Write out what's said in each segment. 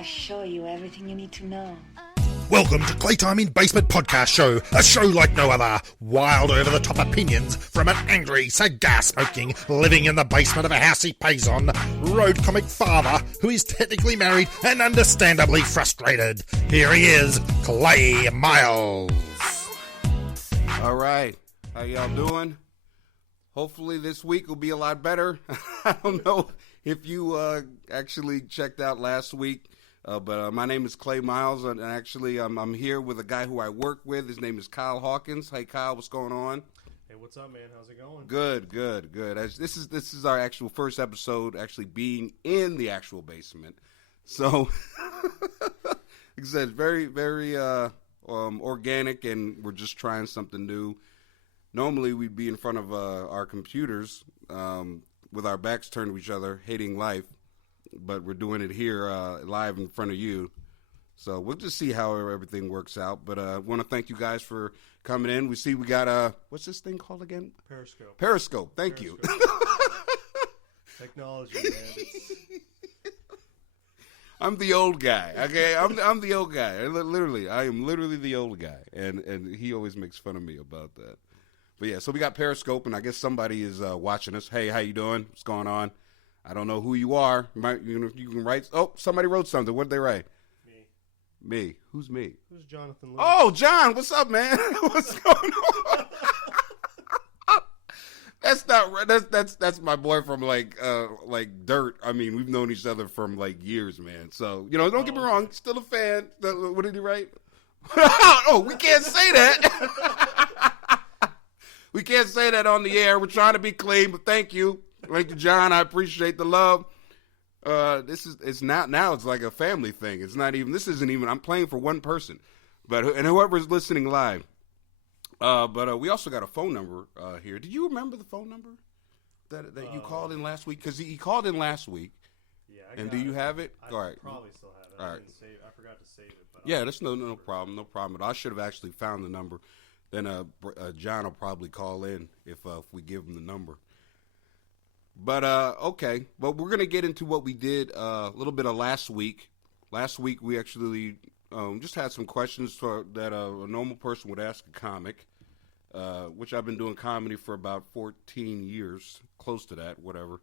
I'll show you everything you need to know. Welcome to Playtime in Basement Podcast Show, a show like no other. Wild over-the-top opinions from an angry, cigar-smoking, living in the basement of a house he pays on, road comic father who is technically married and understandably frustrated. Here he is, Clay Miles. All right, how y'all doing? Hopefully this week will be a lot better. I don't know if you actually checked out last week. But my name is Clay Miles, and actually I'm here with a guy who I work with. His name is Kyle Hawkins. Hey, Kyle, what's going on? Hey, what's up, man? How's it going? Good. This is our actual first episode, actually being in the actual basement. So, like I said, very organic, and we're just trying something new. Normally, we'd be in front of our computers with our backs turned to each other, hating life. But we're doing it here live in front of you. So we'll just see how everything works out. But I want to thank you guys for coming in. We see we got what's this thing called again? Periscope. Thank you. Technology, man. I'm the old guy. Okay, I'm the old guy. I am literally the old guy, and he always makes fun of me about that. But yeah, so we got Periscope, and I guess somebody is watching us. Hey, how you doing? What's going on? I don't know who you are. You can write. Oh, somebody wrote something. What did they write? Me. Who's me? Who's Jonathan Lewis? Oh, John. What's up, man? What's going on? That's not right. That's my boy from like dirt. I mean, we've known each other from like years, man. So don't get me wrong. Still a fan. What did he write? Oh, we can't say that. We can't say that on the air. We're trying to be clean, but thank you. Thank you, John. I appreciate the love. It's now it's like a family thing. This isn't even, I'm playing for one person. And whoever's listening live. But we also got a phone number here. Did you remember the phone number that you called in last week? Because he called in last week. Yeah. Do you have it? I all right. Probably still have it. All right. I forgot to save it. But yeah, that's no problem. No problem. I should have actually found the number. Then John will probably call in if we give him the number. But, okay. Well, we're going to get into what we did a little bit of last week. Last week, we actually just had some questions that a normal person would ask a comic, which I've been doing comedy for about 14 years, close to that, whatever.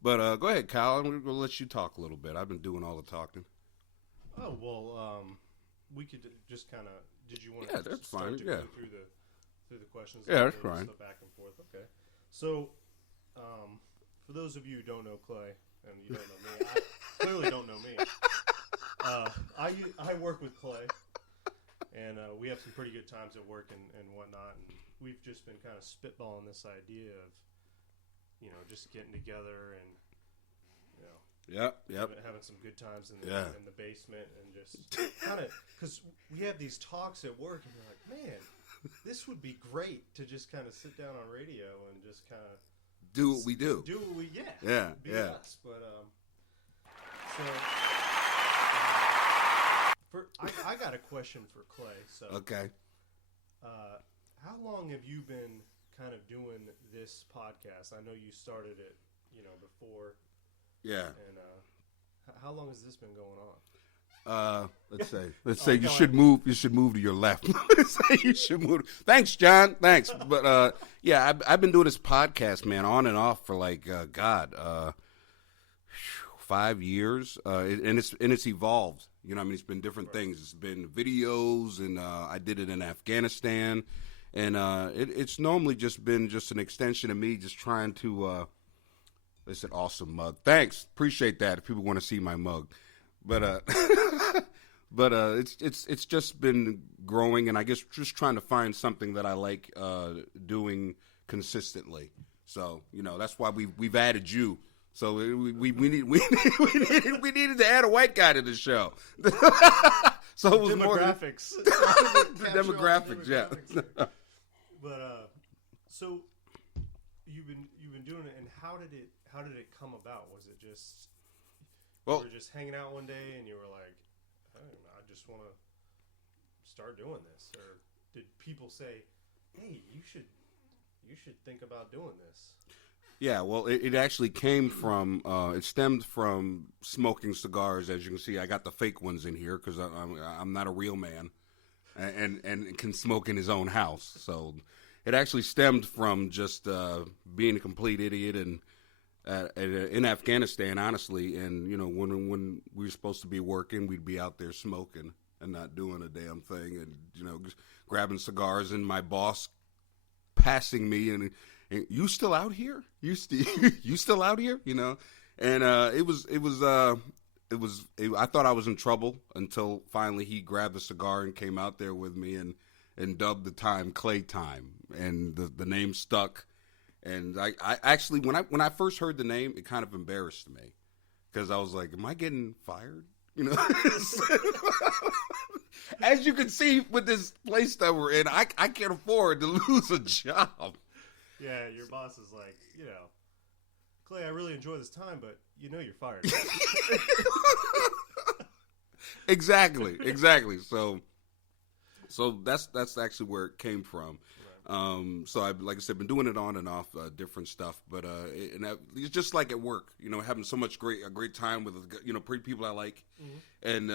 But go ahead, Kyle. We'll let you talk a little bit. I've been doing all the talking. Oh, well, we could just kind of, did you want to that's start fine. to Yeah. go through the questions? Yeah, that's fine. Back and forth. Okay. So, for those of you who don't know Clay, and you don't know me, I clearly don't know me. I work with Clay, and we have some pretty good times at work and whatnot. And we've just been kind of spitballing this idea of, just getting together and, having some good times in the basement and just kind of, because we have these talks at work, and you're like, man, this would be great to just kind of sit down on radio and just kind of do what we do. Do what we be us. But I got a question for Clay. So okay. How long have you been kind of doing this podcast? I know you started it, before. Yeah. And how long has this been going on? Let's say you should move to your left. You should move. Thanks, John. Thanks. But yeah, I've been doing this podcast, man, on and off for like 5 years, and it's evolved. It's been different things. It's been videos, and I did it in Afghanistan, and it's normally just been an extension of me just trying to. It's an awesome mug. Thanks, appreciate that. If people want to see my mug. But it's just been growing, and I guess just trying to find something that I like doing consistently. So that's why we've added you. So we needed to add a white guy to the show. So it was demographics. Demographics, yeah. But so you've been doing it, and how did it come about? Was it just you were just hanging out one day and you were like, I just want to start doing this, or did people say, hey, you should think about doing this? Yeah, well, it actually came from, it stemmed from smoking cigars. As you can see, I got the fake ones in here because I'm not a real man and can smoke in his own house. So it actually stemmed from just being a complete idiot and in Afghanistan, honestly. And, you know, when we were supposed to be working, we'd be out there smoking and not doing a damn thing and, you know, just grabbing cigars and my boss passing me and you still out here? You still out here? You know, and I thought I was in trouble until finally he grabbed a cigar and came out there with me and dubbed the time Clay Time, and the name stuck. And I actually when I first heard the name, it kind of embarrassed me because I was like, am I getting fired? You know, as you can see with this place that we're in, I can't afford to lose a job. Yeah, your boss is like, you know, Clay, I really enjoy this time, but you know you're fired. Exactly. So that's actually where it came from. Right. So like I said, been doing it on and off, different stuff, but it's just like at work, you know, having so much a great time with, you know, pretty people I like, and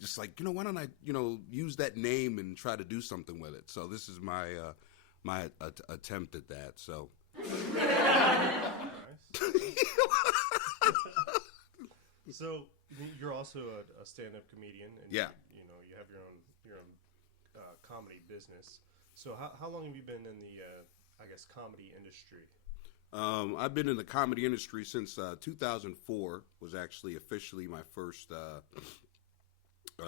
just like, you know, why don't I, you know, use that name and try to do something with it. So this is my attempt at that. So. So you're also a stand-up comedian, and yeah, you know you have your own comedy business. So how long have you been in the I guess comedy industry? I've been in the comedy industry since 2004 was actually officially my first.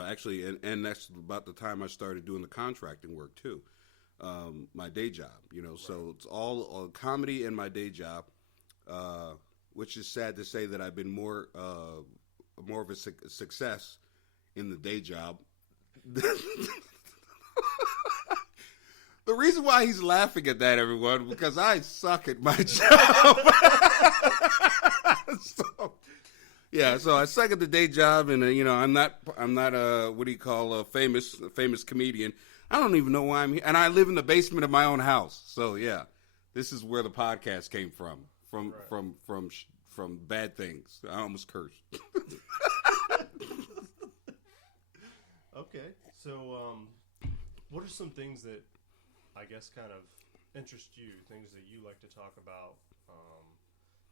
Actually, and that's about the time I started doing the contracting work too. My day job, you know, so it's all comedy and my day job, which is sad to say that I've been more of a success in the day job. The reason why he's laughing at that, everyone, because I suck at my job. So I suck at the day job, and you know, I'm not what do you call a famous comedian. I don't even know why I'm here, and I live in the basement of my own house. So yeah, this is where the podcast came from bad things. I almost cursed. Okay, so what are some things that I guess kind of interest you? Things that you like to talk about,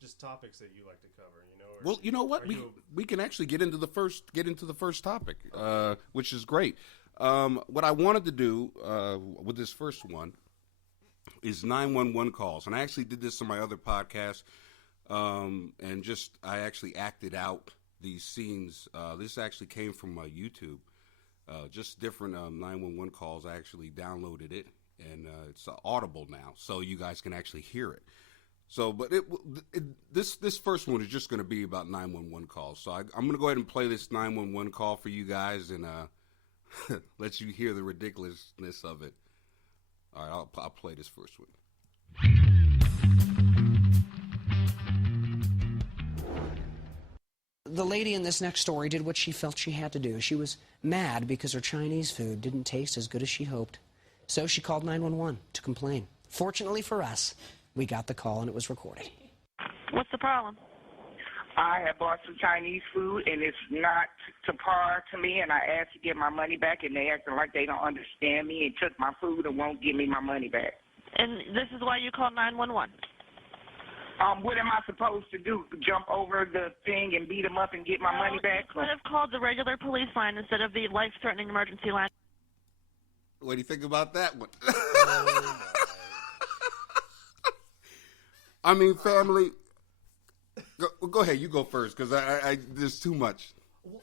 just topics that you like to cover. You know. Well, you know what, we can actually get into the first topic, which is great. What I wanted to do with this first one is 911 calls, and I actually did this on my other podcast, and I actually acted out these scenes. This actually came from YouTube, just different 911 calls. I actually downloaded it, and it's audible now, so you guys can actually hear it. So, but this first one is just going to be about 911 calls. So I'm going to go ahead and play this 911 call for you guys, and let you hear the ridiculousness of it. All right, I'll play this first one. The lady in this next story did what she felt she had to do. She was mad because her Chinese food didn't taste as good as she hoped. So she called 911 to complain. Fortunately for us, we got the call and it was recorded. What's the problem? I have bought some Chinese food, and it's not to par to me, and I asked to get my money back, and they acting like they don't understand me and took my food and won't give me my money back. And this is why you called 911? What am I supposed to do? Jump over the thing and beat them up and get my money back? You could have called the regular police line instead of the life-threatening emergency line. What do you think about that one? I mean, family... Go ahead. You go first, because I there's too much. Well,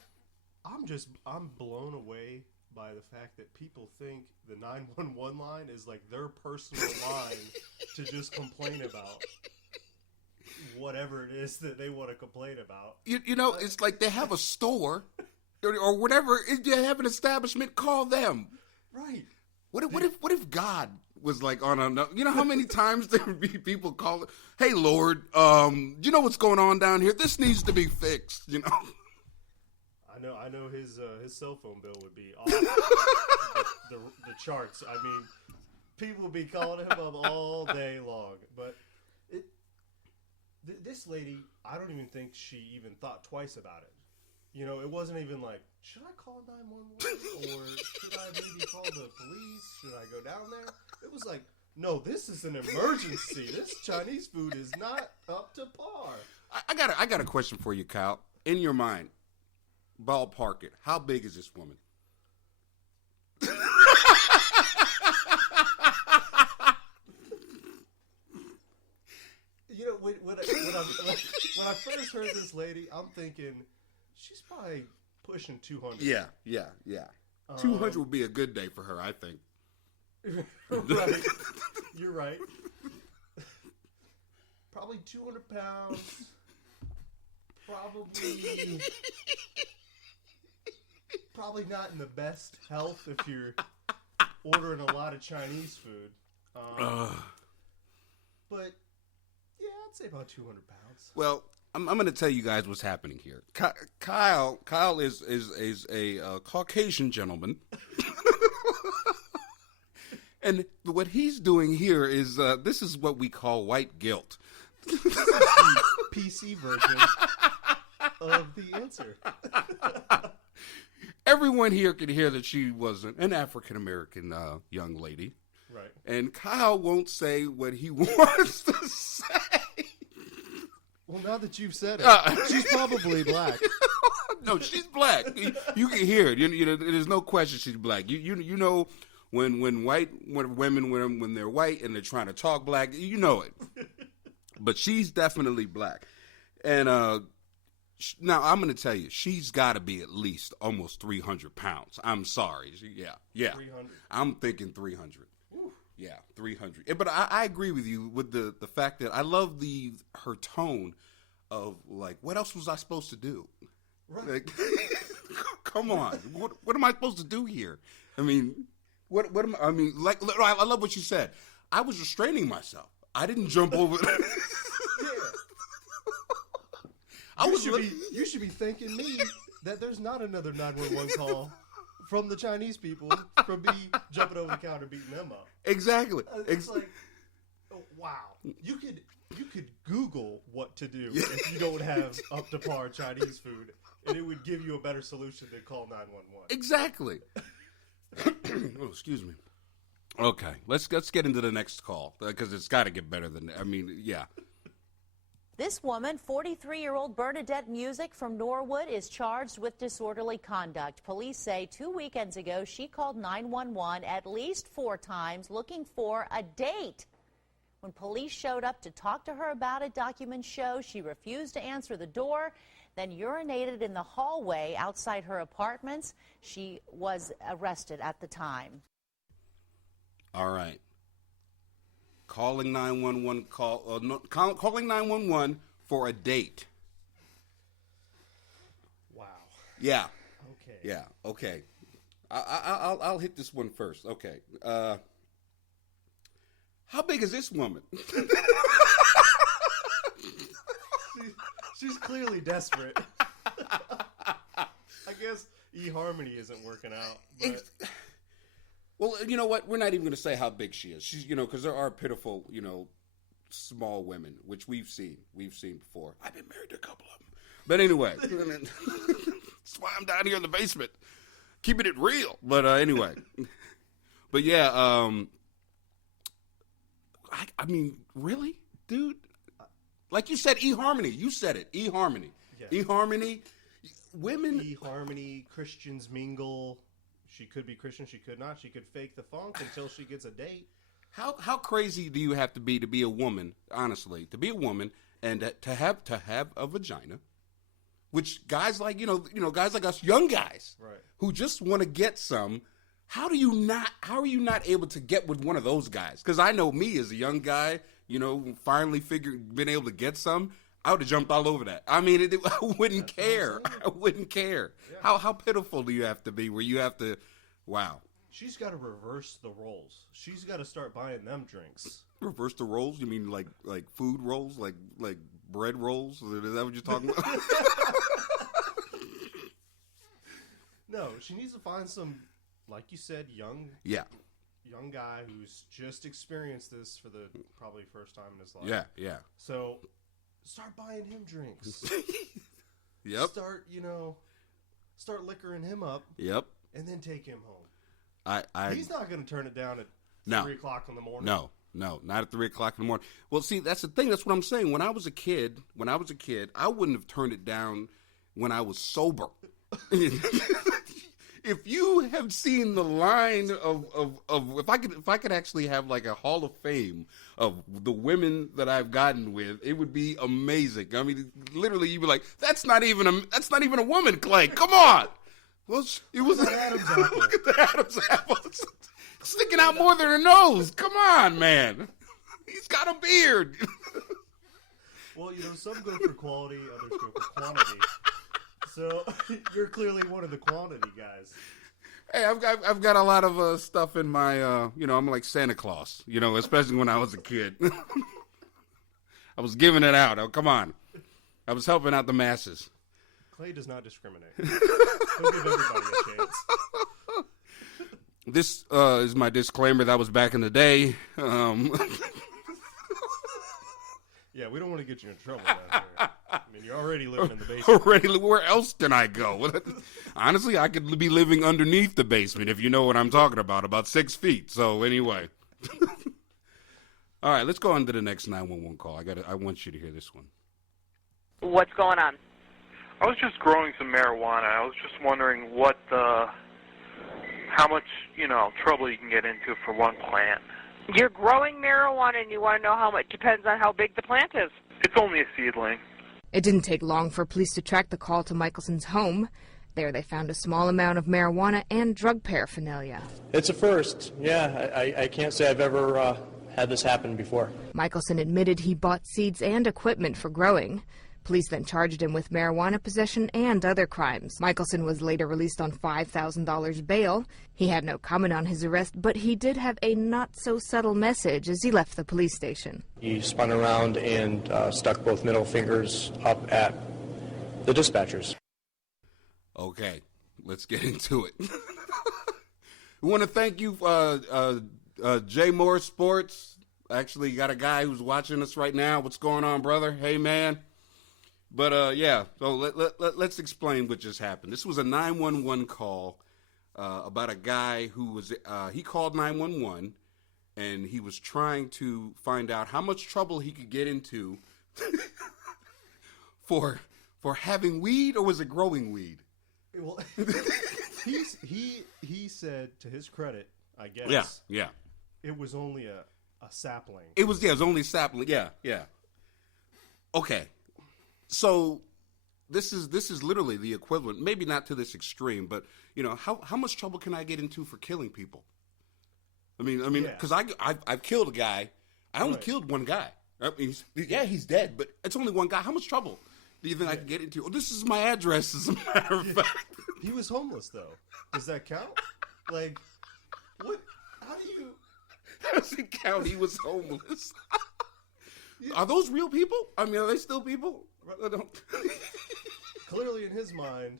I'm blown away by the fact that people think the 911 line is like their personal line to just complain about whatever it is that they want to complain about. You know, it's like they have a store or whatever. If they have an establishment, call them. Right. What if God was like on a, you know how many times there would be people calling, hey Lord, you know what's going on down here? This needs to be fixed, you know. I know his cell phone bill would be off the charts. I mean, people would be calling him up all day long. But This lady, I don't even think she even thought twice about it. You know, it wasn't even like, should I call 911 or should I maybe call the police? Should I go down there? It was like, no, this is an emergency. This Chinese food is not up to par. I got a question for you, Kyle. In your mind, ballpark it. How big is this woman? You know, when I first heard this lady, I'm thinking she's probably pushing 200. Yeah. 200 would be a good day for her, I think. Right. You're right. Probably 200 pounds. Probably not in the best health if you're ordering a lot of Chinese food. But yeah, I'd say about 200 pounds. Well, I'm going to tell you guys what's happening here. Kyle is a Caucasian gentleman. And what he's doing here is, this is what we call white guilt. This is the PC version of the answer. Everyone here can hear that she was an African-American young lady. Right. And Kyle won't say what he wants to say. Well, now that you've said it, she's probably black. No, she's black. You can hear it. You know, there's no question she's black. You know when women when they're white and they're trying to talk black, you know it. But she's definitely black. And now I'm going to tell you, she's got to be at least almost 300 pounds. I'm sorry. Yeah. 300. I'm thinking 300. Ooh. Yeah, 300. But I agree with you with the fact that I love her tone of like, what else was I supposed to do? Right. Like, come on. What am I supposed to do here? I mean, I love what you said. I was restraining myself. I didn't jump over. You should be thanking me that there's not another 911 call from the Chinese people from me jumping over the counter beating them up. Exactly. It's like, oh, wow. You could Google what to do if you don't have up to par Chinese food, and it would give you a better solution than call 911. Exactly. Oh, excuse me. Okay, let's get into the next call because it's got to get better than. I mean, yeah. This woman, 43-year-old Bernadette Music from Norwood, is charged with disorderly conduct. Police say 2 weekends ago she called 911 at least 4 times looking for a date. When police showed up to talk to her about it, documents show she refused to answer the door, then urinated in the hallway outside her apartments. She was arrested at the time. All right. Calling 911 calling 911 for a date. Wow. Yeah. Okay. Yeah. Okay. I'll hit this one first. Okay. How big is this woman? She's clearly desperate. I guess eHarmony isn't working out. But... Well, you know what? We're not even going to say how big she is. She's, because there are pitiful, small women, which we've seen before. I've been married to a couple of them. But anyway, that's why I'm down here in the basement, keeping it real. But anyway, but yeah, I mean, really, dude? Like you said, eHarmony. You said it, eHarmony. Yeah. eHarmony, women. eHarmony, Christians mingle. She could be Christian, she could not. She could fake the funk until she gets a date. How crazy do you have to be a woman, honestly, to be a woman and to have a vagina, which guys like, guys like us, young guys, right, who just want to get some, how are you not able to get with one of those guys? Because I know me as a young guy, finally been able to get some, I would have jumped all over that. I mean, I wouldn't care. I wouldn't care. Yeah. How pitiful do you have to be where you have to, wow. She's got to reverse the roles. She's got to start buying them drinks. Reverse the roles? You mean like food rolls? Like bread rolls? Is that what you're talking about? No, she needs to find some, like you said, young guy who's just experienced this for the probably first time in his life. Yeah. So start buying him drinks. Yep. Start liquoring him up. Yep. And then take him home. He's not going to turn it down at 3 o'clock in the morning. No, not at 3 o'clock in the morning. Well, see, that's the thing. That's what I'm saying. When I was a kid, I wouldn't have turned it down when I was sober. If you have seen the line of if I could actually have like a Hall of Fame of the women that I've gotten with, it would be amazing. I mean, literally, you'd be like, that's not even a woman, Clay. Come on. Well, it was an Adam's apple. Look at the Adam's apple. It's sticking out more than her nose. Come on, man. He's got a beard. Well, some go for quality, others go for quantity. So you're clearly one of the quantity guys. Hey, I've got a lot of stuff in my, I'm like Santa Claus, especially when I was a kid. I was giving it out. Oh, come on. I was helping out the masses. Clay does not discriminate. He'll give everybody a chance. This is my disclaimer. That was back in the day. Yeah, we don't want to get you in trouble down here. I mean, you're already living in the basement. Where else can I go? Honestly, I could be living underneath the basement, if you know what I'm talking about 6 feet. So anyway. All right, let's go on to the next 911 call. I want you to hear this one. What's going on? I was just growing some marijuana. I was just wondering how much, trouble you can get into for one plant. You're growing marijuana and you want to know how much. Depends on how big the plant is. It's only a seedling. It didn't take long for police to track the call to Michelson's home. There they found a small amount of marijuana and drug paraphernalia. It's a first. Yeah, I can't say I've ever had this happen before. Michelson admitted he bought seeds and equipment for growing. Police then charged him with marijuana possession and other crimes. Michelson was later released on $5,000 bail. He had no comment on his arrest, but he did have a not-so-subtle message as he left the police station. He spun around and stuck both middle fingers up at the dispatchers. Okay, let's get into it. We want to thank you, Jay Moore Sports. Actually, got a guy who's watching us right now. What's going on, brother? Hey, man. But, so let's explain what just happened. This was a 911 call about a guy who was, he called 911, and he was trying to find out how much trouble he could get into for having weed, or was it growing weed? Well, he said, to his credit, I guess. Yeah. It was only a sapling. It was only a sapling. Yeah. Okay. So this is literally the equivalent, maybe not to this extreme, but how much trouble can I get into for killing people? I mean, because I've killed a guy. I only killed one guy. I mean, he's dead, but it's only one guy. How much trouble do you think I can get into? Oh, this is my address, as a matter of fact. He was homeless, though. Does that count? Like, what? How does it count? He was homeless. Are those real people? I mean, are they still people? Clearly, in his mind,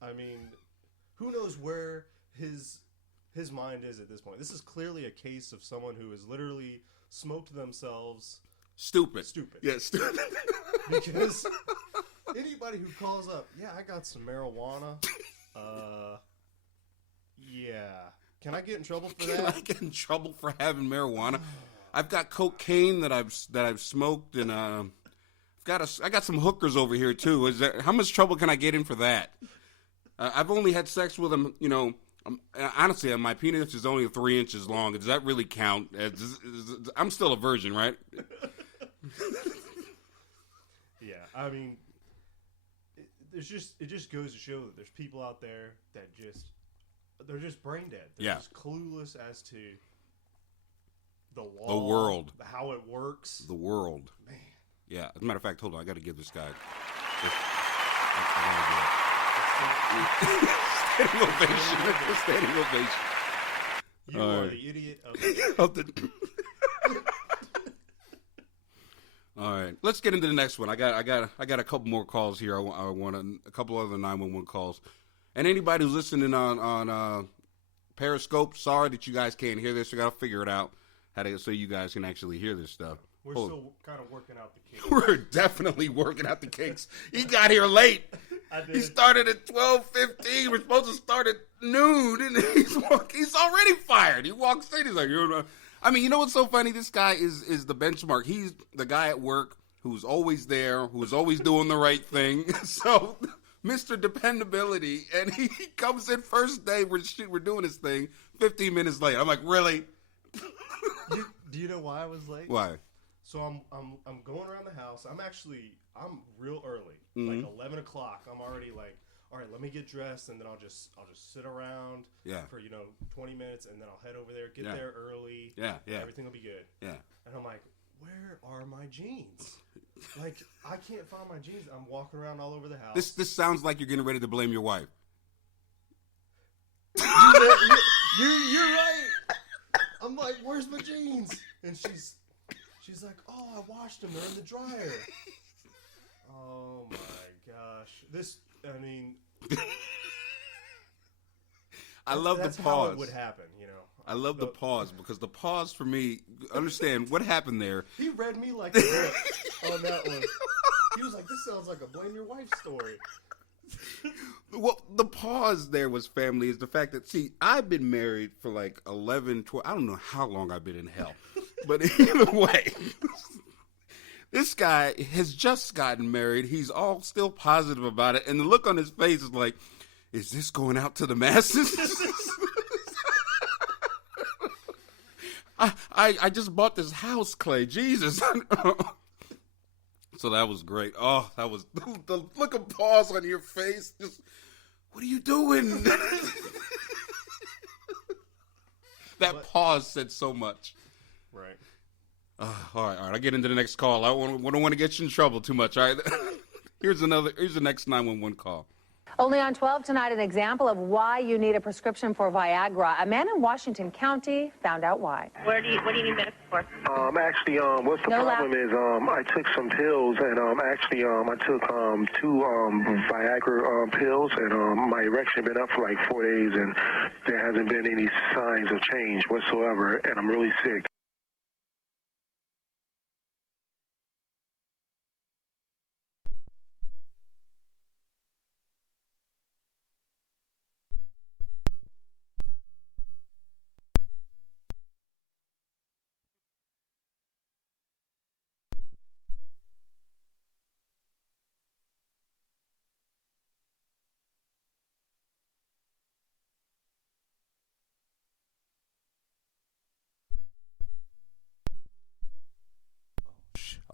I mean, who knows where his mind is at this point. This is clearly a case of someone who has literally smoked themselves. Stupid. Yeah, stupid. Because anybody who calls up, yeah, I got some marijuana. Yeah. Can I get in trouble for that? Can I get in trouble for having marijuana? I've got cocaine that I've smoked, and I got some hookers over here too. How much trouble can I get in for that? I've only had sex with them, honestly, my penis is only 3 inches long. Does that really count? I'm still a virgin, right? Yeah, I mean, it just goes to show that there's people out there that they're just brain dead. They're just clueless as to the law, the world, how it works. The world, man. Yeah, as a matter of fact, hold on, I got to give this guy. Standing ovation. Standing ovation. You are the idiot of the All right, let's get into the next one. I got a couple more calls here. I want a couple other 911 calls, and anybody who's listening on Periscope, sorry that you guys can't hear this. I got to figure it out so you guys can actually hear this stuff. We're still kind of working out the kinks. We're definitely working out the kinks. He got here late. He started at 12:15. We're supposed to start at noon, and he's already fired. He walks in, he's like, I mean, you know what's so funny? This guy is the benchmark. He's the guy at work who's always there, who's always doing the right thing. So, Mr. Dependability, and he comes in first day. We're doing this thing. 15 minutes late. I'm like, really? Do you know why I was late? Why? So I'm going around the house. I'm real early, like 11 o'clock. I'm already like, all right, let me get dressed, and then I'll just sit around for 20 minutes, and then I'll head over there, get there early. Everything will be good. Yeah. And I'm like, where are my jeans? Like, I can't find my jeans. I'm walking around all over the house. This sounds like you're getting ready to blame your wife. You're right. I'm like, where's my jeans? And she's like, oh, I washed them. They're in the dryer. Oh my gosh. I love that's the pause. How it would happen, I love the pause, because the pause for me, understand what happened there. He read me like a book on that one. He was like, this sounds like a blame your wife story. Well, the pause there was, family, is the fact that, see, I've been married for like 11, 12, I don't know how long I've been in hell. But either way, this guy has just gotten married. He's all still positive about it. And the look on his face is like, is this going out to the masses? I just bought this house, Clay. Jesus. So that was great. Oh, that was the look of pause on your face. Just, what are you doing? That pause said so much. Right. All right. I get into the next call. I don't want to get you in trouble too much. All right. Here's the next 911 call. Only on 12 tonight, an example of why you need a prescription for Viagra. A man in Washington County found out why. What do you need medical for? Actually, what's the problem is, I took some pills, and I took 2 Viagra pills, and my erection been up for like 4 days, and there hasn't been any signs of change whatsoever, and I'm really sick.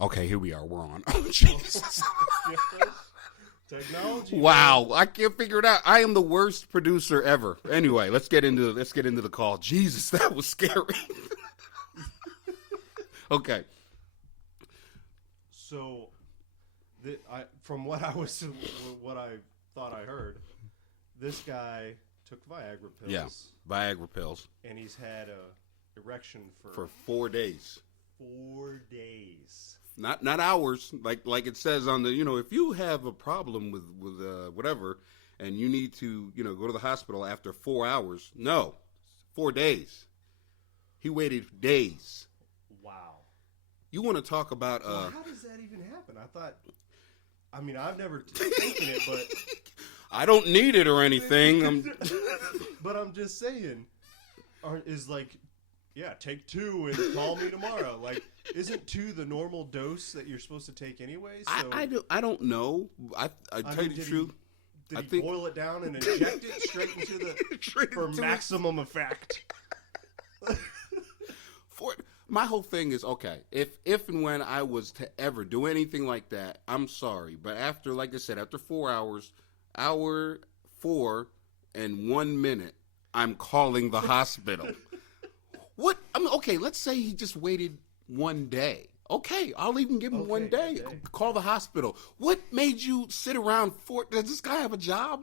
Okay, here we are. We're on. Oh, Jesus. Technology. Wow, I can't figure it out. I am the worst producer ever. Anyway, let's get into the call. Jesus, that was scary. Okay. So, from what I thought I heard, this guy took Viagra pills. Yeah, Viagra pills. And he's had a erection for 4 days. 4 days. Not hours, like it says on the, if you have a problem with whatever, and you need to, go to the hospital after 4 hours. No, 4 days. He waited days. Wow. You want to talk about? Well, how does that even happen? I've never taken it, but I don't need it or anything. But I'm just saying, take 2 and call me tomorrow. Like, isn't 2 the normal dose that you're supposed to take anyway? So I don't know. I tell you the truth. Did he boil it down and inject it straight into for maximum effect? My whole thing is, okay, if and when I was to ever do anything like that, I'm sorry. But after, like I said, after 4 hours, hour 4 and 1 minute, I'm calling the hospital. What? Okay, let's say he just waited 1 day. Okay, I'll even give him 1 day. Call the hospital. What made you sit around does this guy have a job?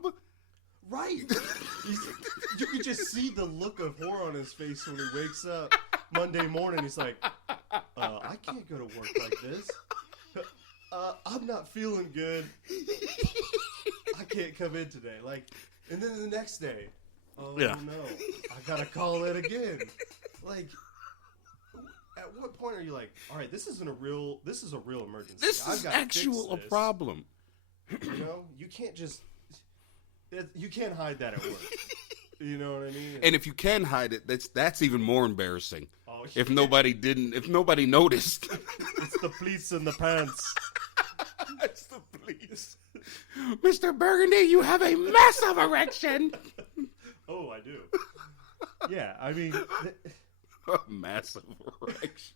Right. You could just see the look of horror on his face when he wakes up Monday morning. He's like, I can't go to work like this. I'm not feeling good. I can't come in today. And then the next day, no, I gotta call it again. At what point are you like, all right, this is a real emergency. This is actual a problem. You know, you can't hide that at work. You know what I mean? And if you can hide it, that's even more embarrassing. Oh, if nobody noticed. It's the police in the pants. It's the police. Mr. Burgundy, you have a massive erection. Oh, I do. Yeah, I mean... A massive erection.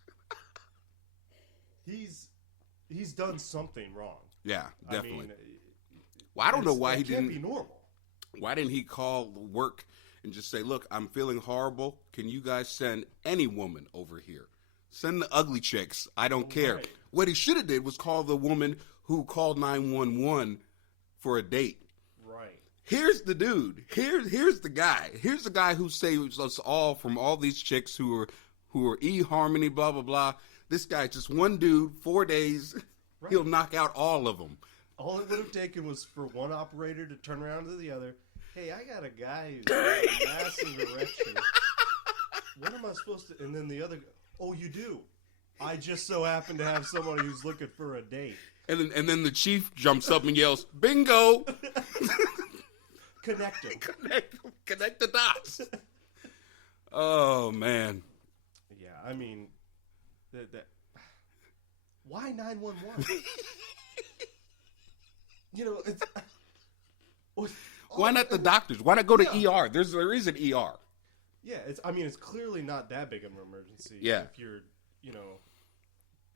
He's done something wrong. Yeah, definitely. I mean, well, I don't know why he can't didn't... be normal. Why didn't he call work and just say, look, I'm feeling horrible. Can you guys send any woman over here? Send the ugly chicks. I don't care. Right. What he should have did was call the woman who called 911 for a date. Right. Here's the dude. Here's the guy. Here's the guy who saves us all from all these chicks who are eHarmony, blah, blah, blah. This guy, just one dude, 4 days, right. He'll knock out all of them. All it would have taken was for one operator to turn around to the other. Hey, I got a guy who's got a massive erection. What am I supposed to... And then the other... Oh, you do? I just so happen to have somebody who's looking for a date. And then the chief jumps up and yells, bingo! Connect them. Connect the dots. Oh, man. Yeah, I mean... Why 911? You know, it's... Why not the doctors? Why not go to ER? There is an ER. Yeah, it's clearly not that big of an emergency. Yeah. If you're,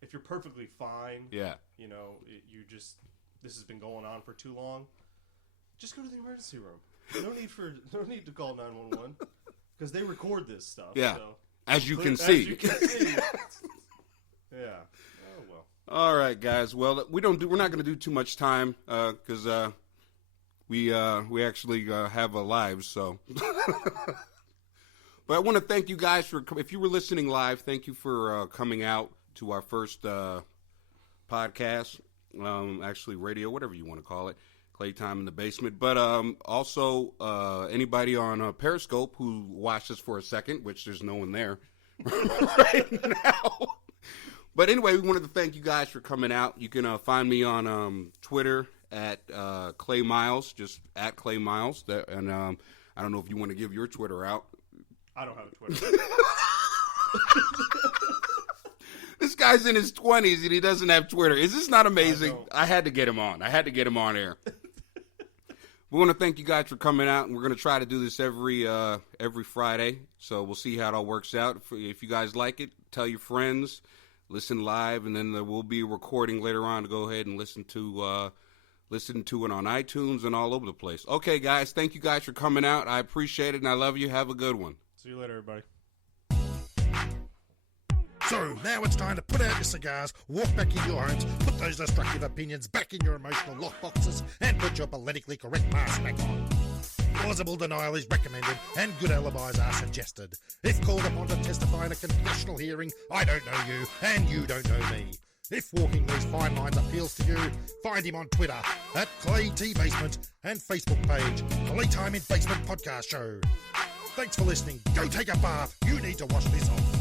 if you're perfectly fine. Yeah. This has been going on for too long. Just go to the emergency room. No need to call 911 because they record this stuff. Yeah. So. As you can see. Yeah. Oh well. All right, guys. Well, we're not going to do too much time because we actually have lives. So, but I want to thank you guys for if you were listening live. Thank you for coming out to our first podcast, actually radio, whatever you want to call it, Claytime in the Basement. But also anybody on Periscope who watched us for a second, which there's no one there right now. But anyway, we wanted to thank you guys for coming out. You can find me on Twitter at Clay Miles, just at Clay Miles. And I don't know if you want to give your Twitter out. I don't have a Twitter. This guy's in his 20s and he doesn't have Twitter. Is this not amazing? I had to get him on. I had to get him on air. We want to thank you guys for coming out, and we're going to try to do this every Friday. So we'll see how it all works out. If you guys like it, tell your friends. Listen live, and then there will be a recording later on to go ahead and listen to it on iTunes and all over the place. Okay, guys, thank you guys for coming out. I appreciate it, and I love you. Have a good one. See you later, everybody. So now it's time to put out your cigars, walk back in your homes, put those destructive opinions back in your emotional lockboxes, and put your politically correct mask back on. Plausible denial is recommended, and good alibis are suggested. If called upon to testify in a congressional hearing, I don't know you, and you don't know me. If walking these fine lines appeals to you, find him on Twitter at Clay T Basement and Facebook page Claytime in Basement Podcast Show. Thanks for listening. Go take a bath. You need to wash this off.